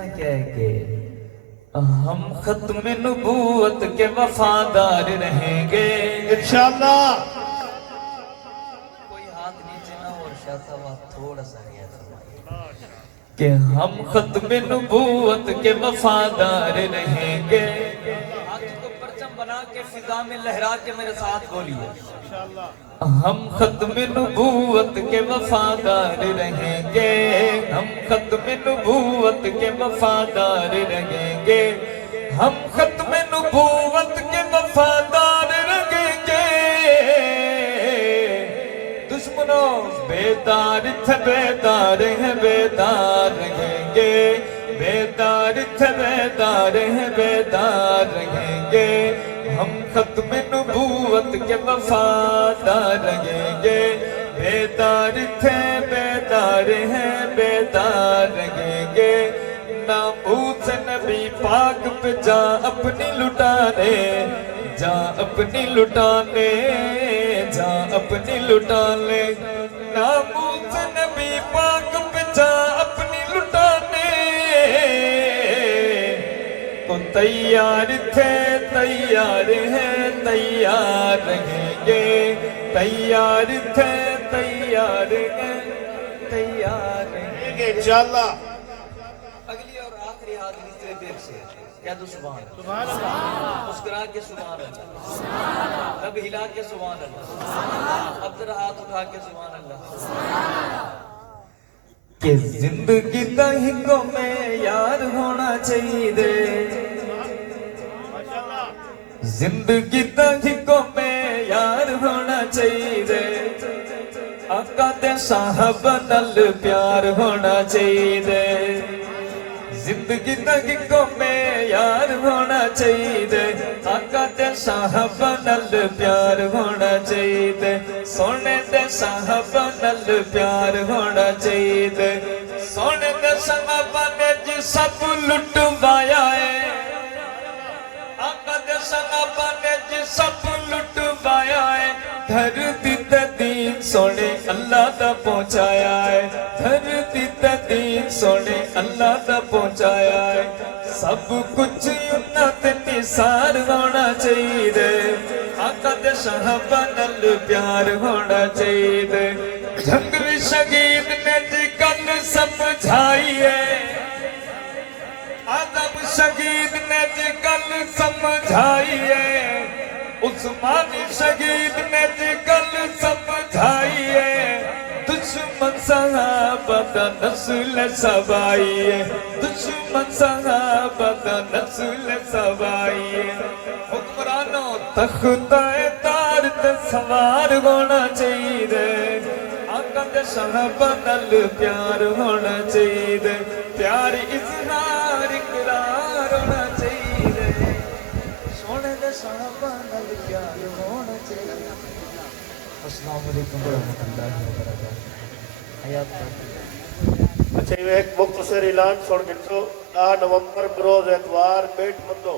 نہ کیا ہے کہ ہم ختم نبوت کے وفادار رہیں گے انشاءاللہ. کوئی ہاتھ نیچے نہ ہو اور شاہ صاحب تھوڑا سا گیا کہ ہم ختم نبوت کے وفادار رہیں گے. ہاتھ کو پرچم بنا کے فضا میں لہرا کے میرے ساتھ بولیے ہم ختم نبوت کے وفادار رہیں گے. ہم ختم نبوت کے وفادار رہیں گے. ہم ختم نبوت کے وفادار رہیں گے. دشمنوں بیدار تھے بیدار ہیں بیدار رہیں گے. بیدار تھے بیدار ہیں بیدار رہیں گے. ہم ختم نبوت کے وفادار رہیں گے. بیدار تھے بیدار ہیں بیدار رہیں گے. ناموس نبی پاک پہ جا اپنی لٹانے جا اپنی لٹانے جا اپنی لٹانے. ناموس نبی پاک پہ جا اپنی لٹانے کو تیار تھے تیار ہیں تیار رہیں گے. تیار تھے تیار ہیں تیار رہیں گے. انشاءاللہ. اگلی اور آخری ہاتھ دوسرے دیر سے کہہ دو سبحان اللہ. مسکرا کے سبحان اللہ. لب ہلا کے سبحان اللہ. اب ذرا ہاتھ اٹھا کے سبحان اللہ. کہ زندگی دہنگوں میں یار ہونا چاہیے. زندگی دہنگوں میں یار ہونا چاہیے. آقا دے صاحب نال پیار ہونا چاہیے. زندگی دہنگوں میں یار ہونا چاہیے. آقا دے صاحب نال پیار ہونا چاہیے. سونے دے صاحب نال پیار ہونا چاہیے. سونے دے صاحب نے جی سب لٹوایا ہے. آقا دے صاحب نے جی سب لٹوایا ہے. دھرتی تے دین سونے اللہ دا پہنچایا ہے. دھرتی تے دین سونے اللہ دا پہنچایا ہے. سب کچھ انہاں تے نثار ہونا چاہیے. آقا دے صحابہ نال پیار ہونا چاہیے. جنگلی شہید نے جی گل سمجھائی ہے. آدم شہید نے جی گل سمجھائی ہے. عثمانی شہید نے جی گل سمجھائی ہے. دشمن صحابہ دا نسل سبائی ہے. دشمن صحابہ دا نسل سبائی ہے. حکمرانوں تختہ تار تے سوار ہونا چاہیے. آقا دے صحابہ نال پیار ہونا چاہیے. پیار اظہار اقرار ہونا چاہیے. سونے دے صحابہ نال پیار ہونا چاہیے. السلام علیکم ورحمۃ اللہ وبرکاتہ. حیات اچھا یہ ایک مختصر اعلان سن گٹھو 10 نومبر بروز اتوار بیٹ مندو